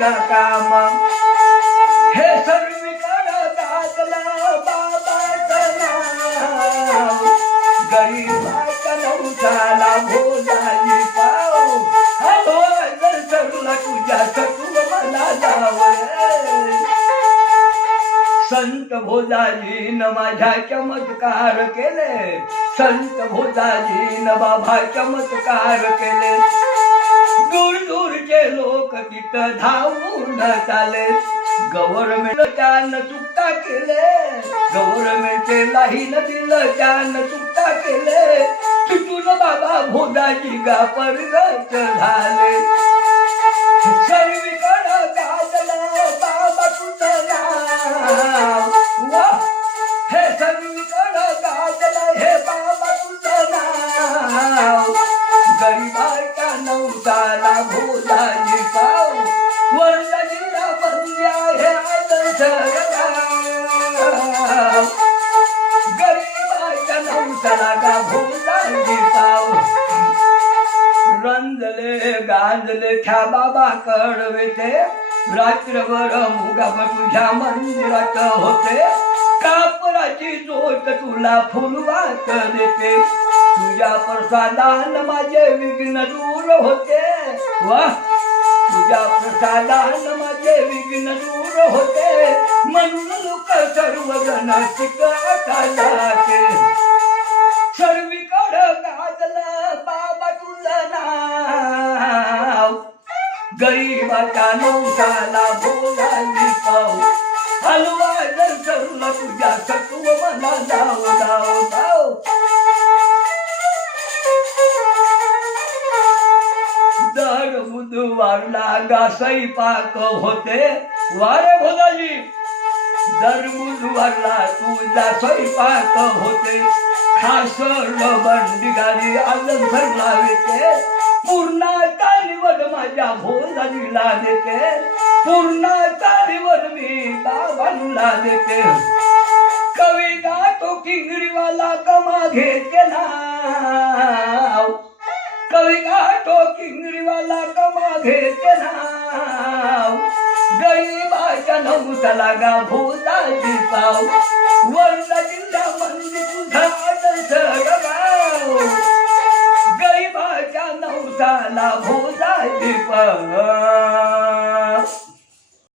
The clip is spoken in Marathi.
होतेच काम हे सर्वीकडं गाजलं बाबाचं नाव. गरीबाच्या नवसाला भोजाली पाव. हलो सरला तुझ्या सत्व मला जावं संत भोजाजीन माझ्या चमत्कार केले. संत भोजाजीन बाबा चमत्कार केले. दूर दूरचे लोक तिथं धावून चाले. गव्हर्नमेंट त्यानं चुकता केले. गव्हर्नमेंटचे लाहीन दिलं त्यानं चुकता केले. तिथून बाबा भोदाजी गा परगत झाले. सर्वीकडं रंजले गांजले ख्या बाबा कडवे ते रात्रभर मुगाब तुझ्या मंदिरात होते कापराची जोत तुला फुलवात देते तुझ्या प्रसादान माझे विघ्न दूर होते वा तुझ्या प्रसादान माझे विघ्न दूर होते. म्हणून लोक सर्वजण शिकताते सर्वीकडं गाजलं बाबा तुझं नाव. गरीबाच्या नवसाला बोलाली पाव हलवा जर सरला तुझ्या सत्व मला जाऊ दर वारला गासई पाक होते. वारे भोलाजी दर तू तुझा पाक होते. खास बंडिगारी आलं धरला येते. पूर्ण तालीवर माझ्या भोजालीला देते. पूर्ण तालीवर मी गावांना देते. कवी गातो किंगडीवाला कमा घेते ना कवी गाठो किंगरीवाला कमा नाव गरीबाच्या नवसाला गा भोजाची पाव. वरला जिल्हा मंदिर तुझा गाव गरीबाच्या नवसाला भोजाची पाव.